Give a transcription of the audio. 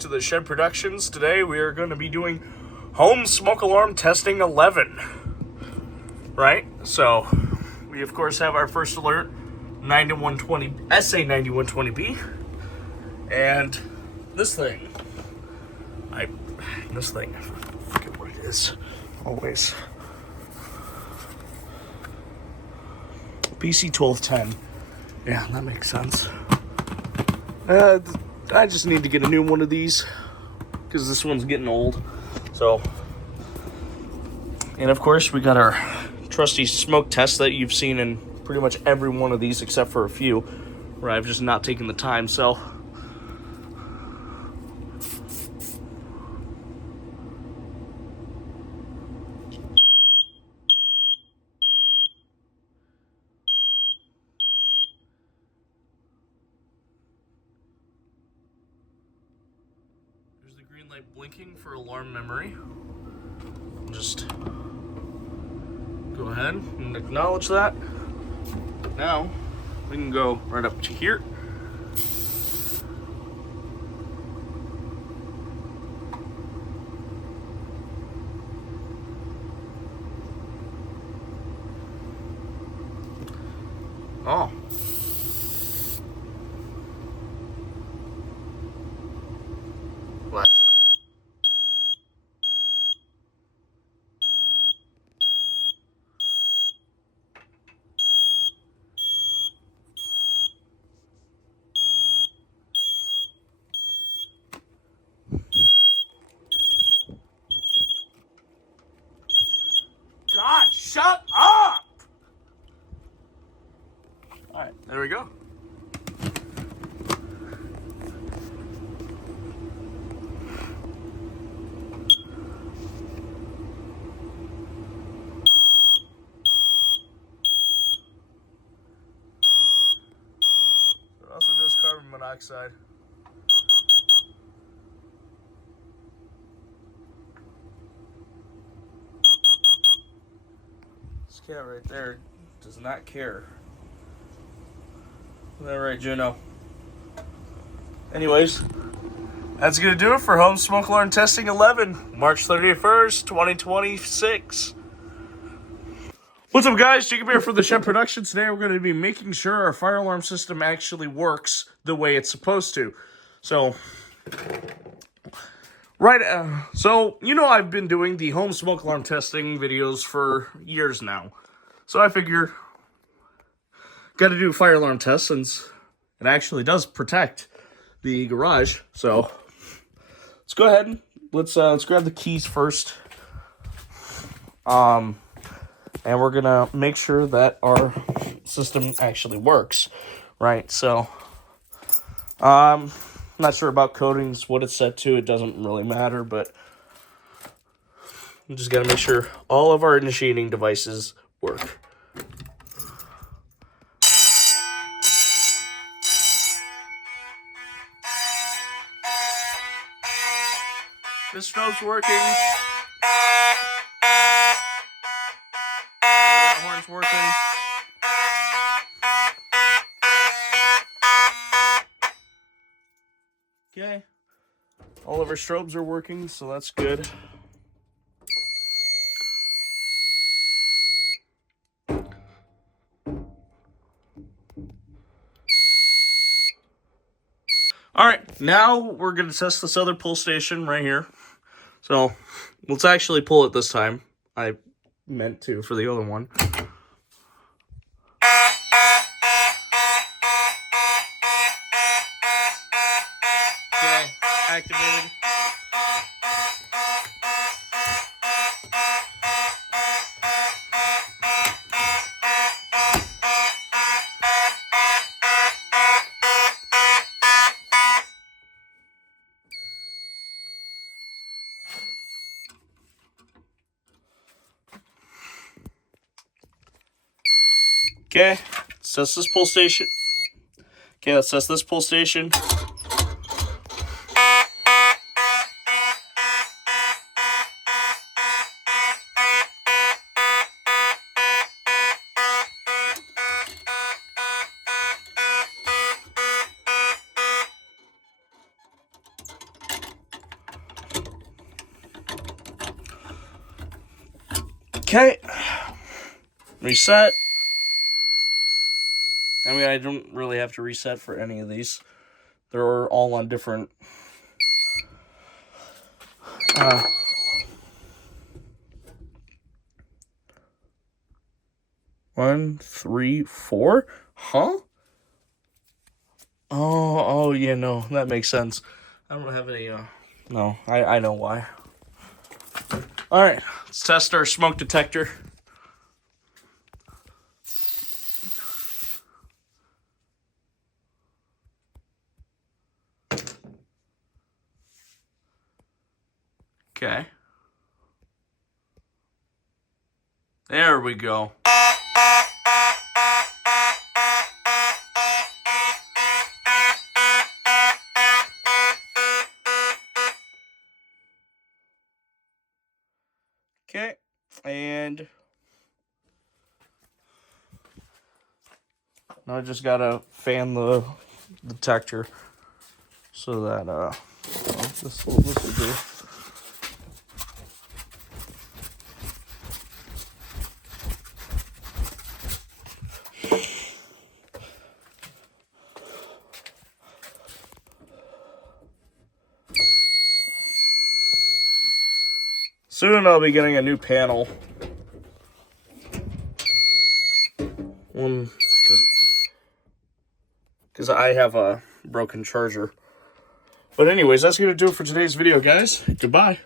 to the Shed Productions. Today we are going to be doing home smoke alarm testing 11. Right? So, we of course have our first alert, SA9120B. And this thing, I forget what it is, always. PC1210. Yeah, that makes sense. I just need to get a new one of these because this one's getting old. So, and of course we got our trusty smoke test that you've seen in pretty much every one of these except for a few where I've just not taken the time. So, there's the green light blinking for alarm memory. I'll just go ahead and acknowledge that. Now we can go right up to here. Oh. Well, that's God, shut up! Alright, there we go. It also does carbon monoxide. This cat right there does not care. Is that right, Juno? Anyways, that's going to do it for Home Smoke Alarm Testing 11, March 31st, 2026. What's up, guys? Jacob here for the Shed Productions. Today we're going to be making sure our fire alarm system actually works the way it's supposed to. So, I've been doing the home smoke alarm testing videos for years now. So I figure, got to do fire alarm tests since it actually does protect the garage. So let's go ahead and let's grab the keys first. And we're gonna make sure that our system actually works, right? So, not sure about coatings, what it's set to. It doesn't really matter, but we just gotta make sure all of our initiating devices work. This strobe's working. That horn's working. Okay. All of our strobes are working, so that's good. Alright, now we're going to test this other pull station right here. So, let's actually pull it this time. I meant to for the other one. Okay, activated. Okay, let's test this pull station. Okay, let's test this pull station. Okay. Reset. I mean, I don't really have to reset for any of these. They're all on different... 1, 3, 4? Huh? Oh, yeah, no, that makes sense. I don't have any, no, I know why. Alright, let's test our smoke detector. Okay. There we go. Okay, and now I just gotta fan the detector so that, well, this will do. Soon I'll be getting a new panel. Because I have a broken charger. But anyways, that's going to do it for today's video, guys. Goodbye.